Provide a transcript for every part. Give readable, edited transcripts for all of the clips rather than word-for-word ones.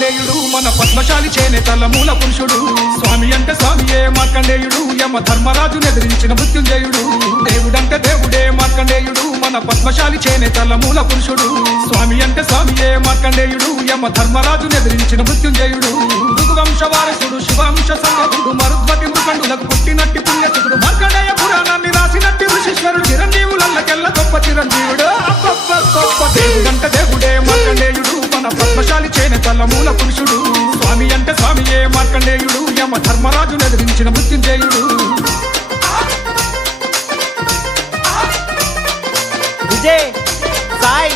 మార్కండేయుడు మన పద్మశాలి చేనేతల మూల పురుషుడు. స్వామి అంటే స్వామియే మార్కండేయుడు, యమ ధర్మరాజును ఎదిరించిన మృత్యుంజయుడు. దేవుడంటే దేవుడే మార్కండేయుడు, మన పద్మశాలి చేనేతల మూల పురుషుడు. స్వామి అంటే స్వామియే మార్కండేయుడు, యమ ధర్మరాజును ఎదిరించిన మృత్యుంజయుడు. భృగువంశ వారసుడు, శివాంశ సంగతుడు, మరుద్వతి మృకండులకు పుట్టినట్టి పుణ్యసుడు. మార్కండేయ పురాణాన్ని రాసినట్టి ఋషీశ్వరుడు, చిరంజీవులకెల్ల గొప్ప చిరంజీవుడు. గొప్ప దేవుడంటే దేవుడే మార్కండేయుడు, మన పద్మశాలి చేనేతల మూల పురుషుడు. స్వామి అంటే స్వామియే మార్కండేయుడు, యమ ధర్మరాజును ఎదిరించిన మృత్యుంజయుడు. విజయ్ సాయి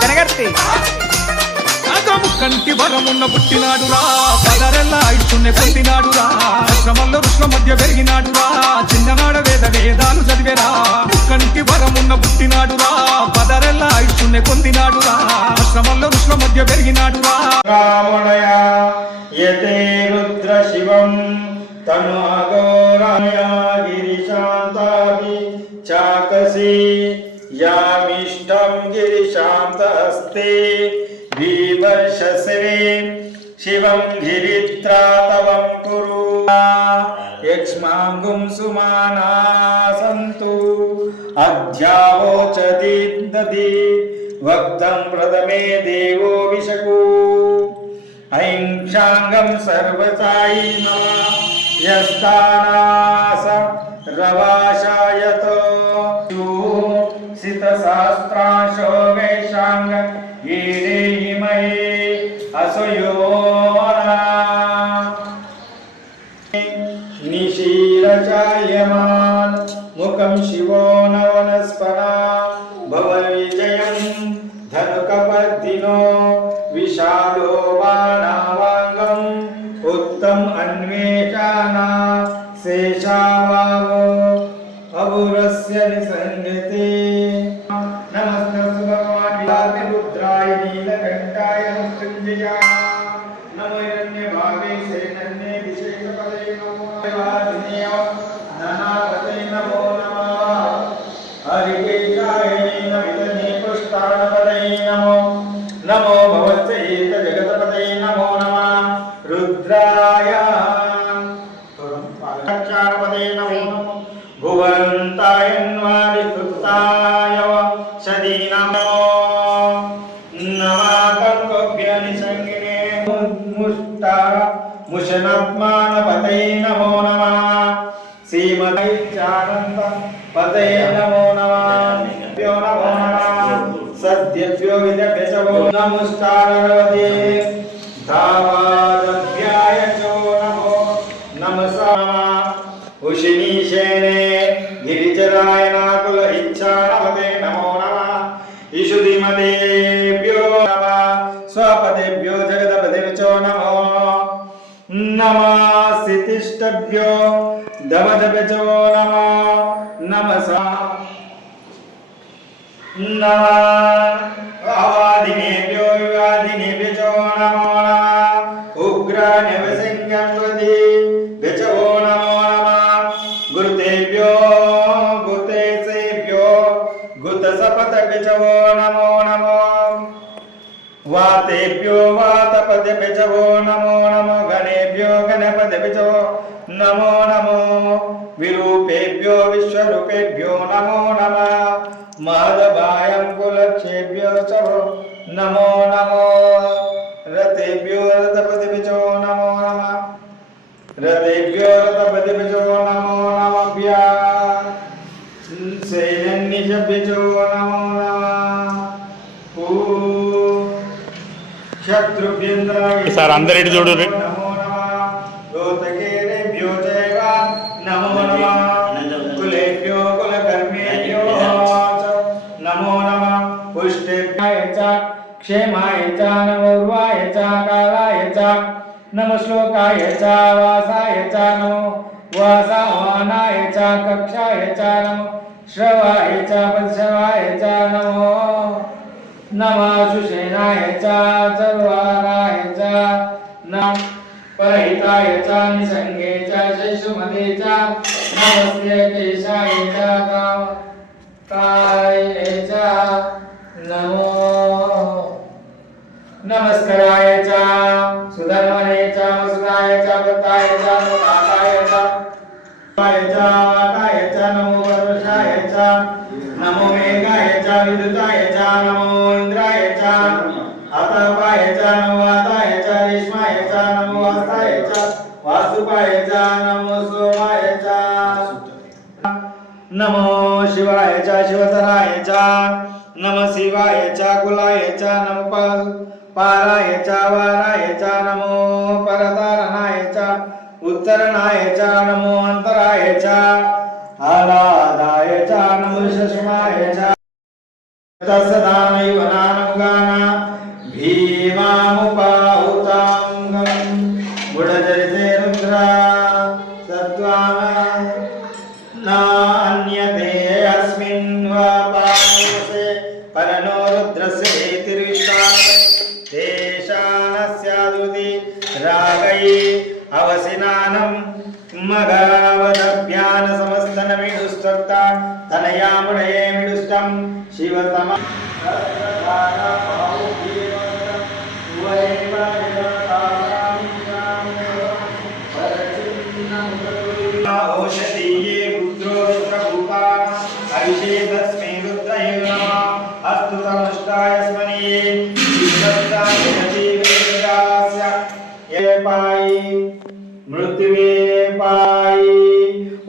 కనగర్తి కంటి వరమున్న పుట్టినాడురా, పదరెల్ల ఆయుష్ణ్ణి పొందినాడురా. శ్రమల్లో ఋషుల మధ్య పెరిగినాడురా, చిన్ననాడ వేదాలు చదివేరా. కంటి వరమున్న పుట్టినాడురా, పదరెల్ల ఆయుష్ణ్ణి పొందినాడురా. శ్రమల్లో ఋషుల మధ్య పెరిగినాడురా. రుద్ర శివం తను అఘోరాయ గిరిశాంతాభి చాకసి యామిష్టం గిరిశాంతస్తే వివర్షసే శివం గిరిత్రాతవం కురు యక్ష్మాంగుం సుమానా సంతు అధ్యావోచతి దది వక్తం ప్రథమే దేవో విశకు ఐంక్షాంగం సర్వసాయి నమః యస్తానాస రవాశాయతో సిత శాస్త్రాశో వేషాంగ ఈరేహిమయే అసయోనా నిశీరచాయమాన్ ముఖం శివో నవనస్పనా భవవిజయం ధనుకపద్దినో విశాలో బాణావాంగం ఉత్తం అన్వేషానా శేషావావో అబురస్య నిసంగతే నమస్తే భగవాన్ రుద్రాయ నీలకంఠాయ మృత్యుంజయాయ నమో హిరణ్య భావే సేనన్నే విశేషపదే నమో వాదినేయ ననాపతే నమో నమః హరికేశాయ నమితనే పుష్టానపదే నమో నమో భవత్యేక జగతపదే నమో నమః రుద్రాయ రక్షాపదే నమో భువంతాయన్వారి సుతాయ సదీ నమో నమాకంభ్యని సంగినే ముష్టా ముషనత్మాన పతై నమో నమః శ్రీమతై చానంద పతై నమో నమః భ్యో నమో నమః సద్యభ్యో విదభ్యసవో నమస్కారవతే ధావాదభ్యాయ చో నమో నమః ఉషినీశేనే గిరిచరాయ నాకుల ఇచ్ఛానవతే నమో నమః ఇషుధిమతేభ్యో నమః స్వపదేభ్యో జగదపతిర్చో నమో నమః స్థితిష్టభ్యో దమదభ్యచో నమో నమః నమః అవాదినేభ్యో వివాదినేభ్యచో నమో నమః ఉగ్రనివసింగం వది భ్యచో నమో నమః గురుతేభ్యో గుతేసేభ్యో గుతసపతభ్యచో నమో నమః వాతేభ్యో వాతపదభ్యచో నమో నమః గణేభ్యో గణపదభ్యచో నమో నమో విరూపేభ్యో విశ్వరూపేభ్యో నమో నమః మాధవాయం కులక్షేభ్యో చ నమో నమో రతేభ్యో రతపదభ్యచో నమో నమః రతేభ్యో రతపదభ్యచో నమో నమః సేనన్నిభ్యచో నమో నమః శత్రుభ్యంద్ర సార్ అందరి చూడు నమో నమః గోతకేభ్యో చైవ నమో నమః కులేభ్యో కులకర్మేభ్యో నమో నమః పుష్టేభ్యాయ చ క్షేమాయ చ నమోర్వాయ చ కాలాయ చ నమో శ్లోకాయ చ వాసాయ చ నమో వాసవానాయ చ కక్షాయ చ నమో శ్రవాయ చ పశ్రవాయ చ నమో नमः सुषेणाय च सर्वाराय च नमः परहिताय च निसंगे च शिशुमते च नमस्ते केशाय च काय च नमो नमस्काराय च विद्युताय च नमो इंद्राय च आतापाय च नमो वाताय च रेशमाय च नमो वास्ताय च वासुपाय च नमो सोमाय च नमो शिवाय च शिवतराय च नमः शिवाय च कुलाय च नमो पाराय च वाराय च नमो परतारणाय च उत्तरणाय च नमो अंतराय च आलादाय च नमो शशमाय च तत्सदानैव नानुगाना भीमामुपाहुतांगं गुणचरिते रुद्रा सत्त्वाम नान्यते अस्मिन् वा पादोषे परनो रुद्रस्य हेतिर्विश्वासे देशानस्यादुति रागै अवसिनानं मगावदभ्यान समस्तनमिडुस्तक्ता तनयामुनये मिडुष्टं शिवतम औषधीये रुद्रो रुद्रभूता हरिषे तस्मै रुद्रये नमः अस्तु तमुष्टाय स्मनीये जीवस्य ये पायि मृत्युवे पायि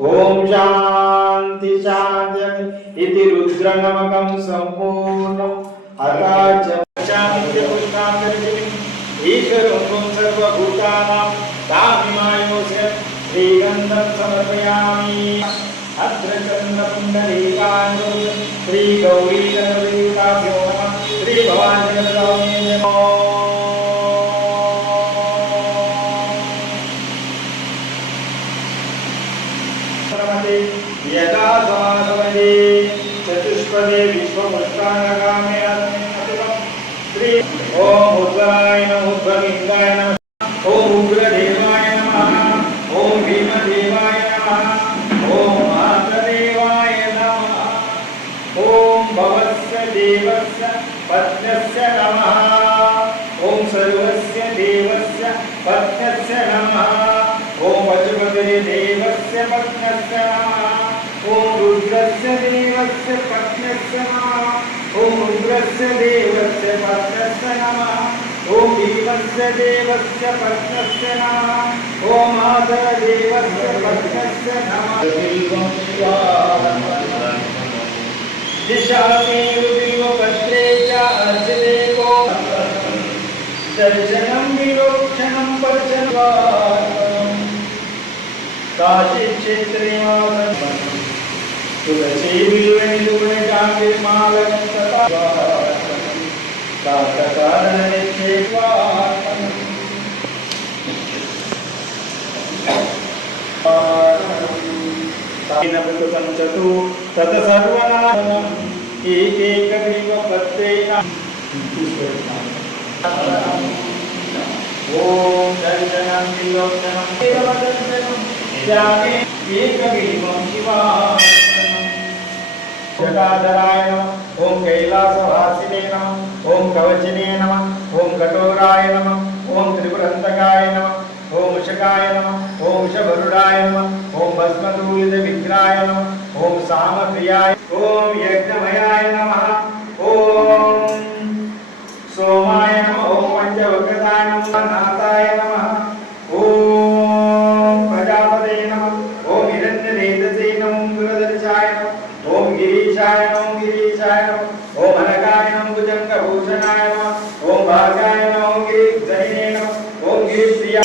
ओम शांति शांति इति रुद्रनमकं सम्पूर्णम् अथाच शांति पुष्णांति ईश्वरं सर्वभूतानां तामिमायोस्य श्रीगन्धं समर्पयामि अत्र चन्द्रपुण्डरीकायो श्रीगौरीगणपतिभ्यो नमः श्रीभवानीगणपतये नमः यदा स्वासवदे चतुष्पदे विश्वमुष्टानगामे अस्मिन् श्री ओम उद्गराय नमः उद्गलिंगाय नमः ओम उग्रदेवाय नमः ओम भीमदेवाय नमः ओम महादेवाय नमः ओम भवस्य देवस्य पत्न्यस्य नमः ओम सर्वस्य देवस्य पत्न्यस्य नमः ओम पशुपते देवस्य पत्न्यस्य नमः ओम रुद्रस्य देवस्य पत्न्यस्य नमः ओम रुद्रस्य देवस्य पत्न्यस्य नमः ओम भीमस्य देवस्य पत्न्यस्य नमः ओम महादेवस्य पत्न्यस्य नमः दिशामे रुद्रवस्त्रे च अर्चदेवो दर्शनं विलोक्षणं पर्जन्वात् काशी क्षेत्रे तुलसी बिल्वनि दुर्णे जागे मालकं तथा कारणने चेत्वात् तानवृतं चतु तत सर्वनामम् एकैकग्रीवपत्रेण ओम दर्शनं विलोक्षणं देवदर्शनं जागे एकग्रीवं शिवार्पणम् जटाधराय नमः ओम कैलासवासिने नमः ओम कवचिने नमः ओम कठोराय नमः ओम त्रिपुरन्तकाय नमः ओम उषकाय नमः ओम वृषभरुडाय नमः ओम भस्मधूलित विग्रहाय नमः ओम सामप्रियाय ओम यज्ञमयाय नमः ओम सोमाय नमः ओम पंचवक्रताय नमः नाथाय नमः ओम प्रजापते नमः ओम हिरण्यनेत्रसे नमः ओम गुणदर्शाय नमः ओम गिरीशाय नमः ओम अनकाय नमः भुजंगभूषणाय नमः ओम भागाय नमः ओम गिरिधरिणे नमः ओम गिरिप्रिया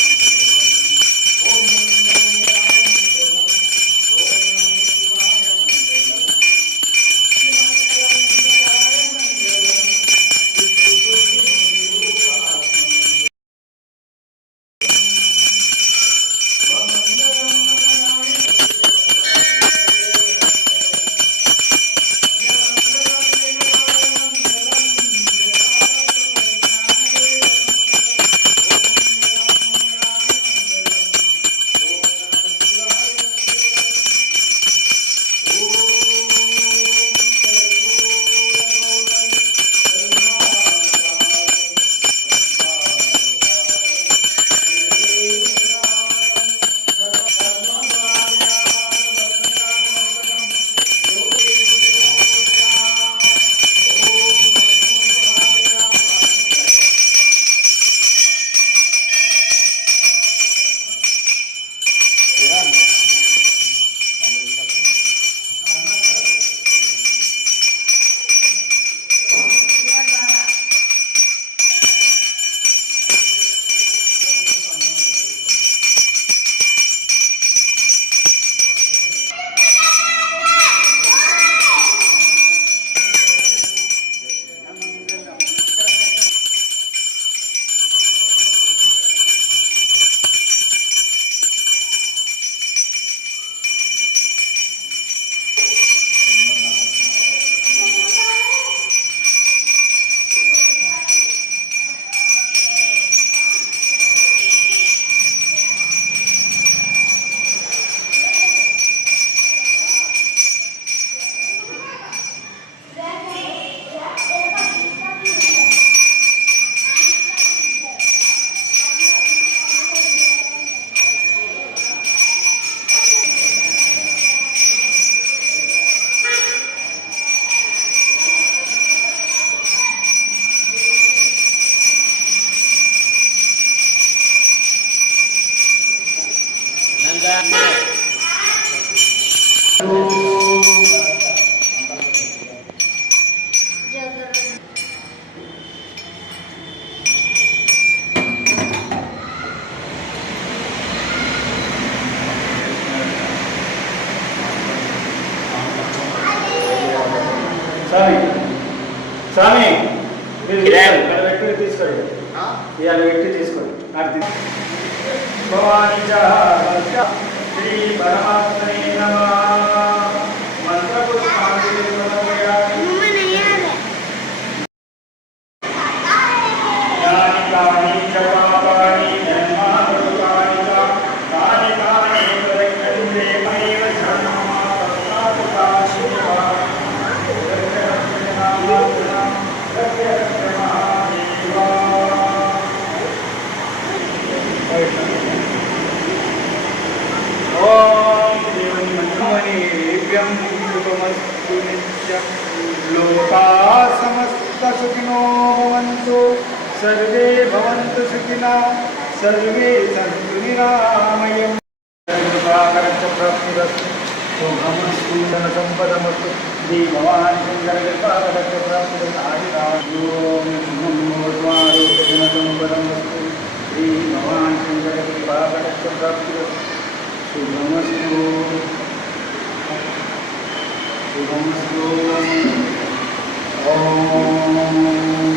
వ్యక్తిని తీసుకోండి ఇవాళ వ్యక్తి తీసుకోండి భవాని శ్రీ పరమాత్మనే నమః మంత్రపుష్పాంజలి సమర్పయామి యాని కాని చ పాపాని జన్మామృతాని చ కాని కాని ప్రదక్షిణే మయైవ ధర్మమా తత్కాపుకా శివా लोकाः समस्तः सुखिनो भवन्तु सर्वे भवन्तु सुखिनः सर्वे सन्तु निरामयम् सर्वकार्यस्य प्राप्तिरस्तु शुभमस्तु धनसम्पदमस्तु श्री भवान् शङ्करकृपाकरस्य प्राप्तिरस्तु धनसम्पदमस्तु श्री भवान् शङ्करकृपाकरस्य प्राप्तिरस्तु शुभमस्तु शुभमस्तु ॐ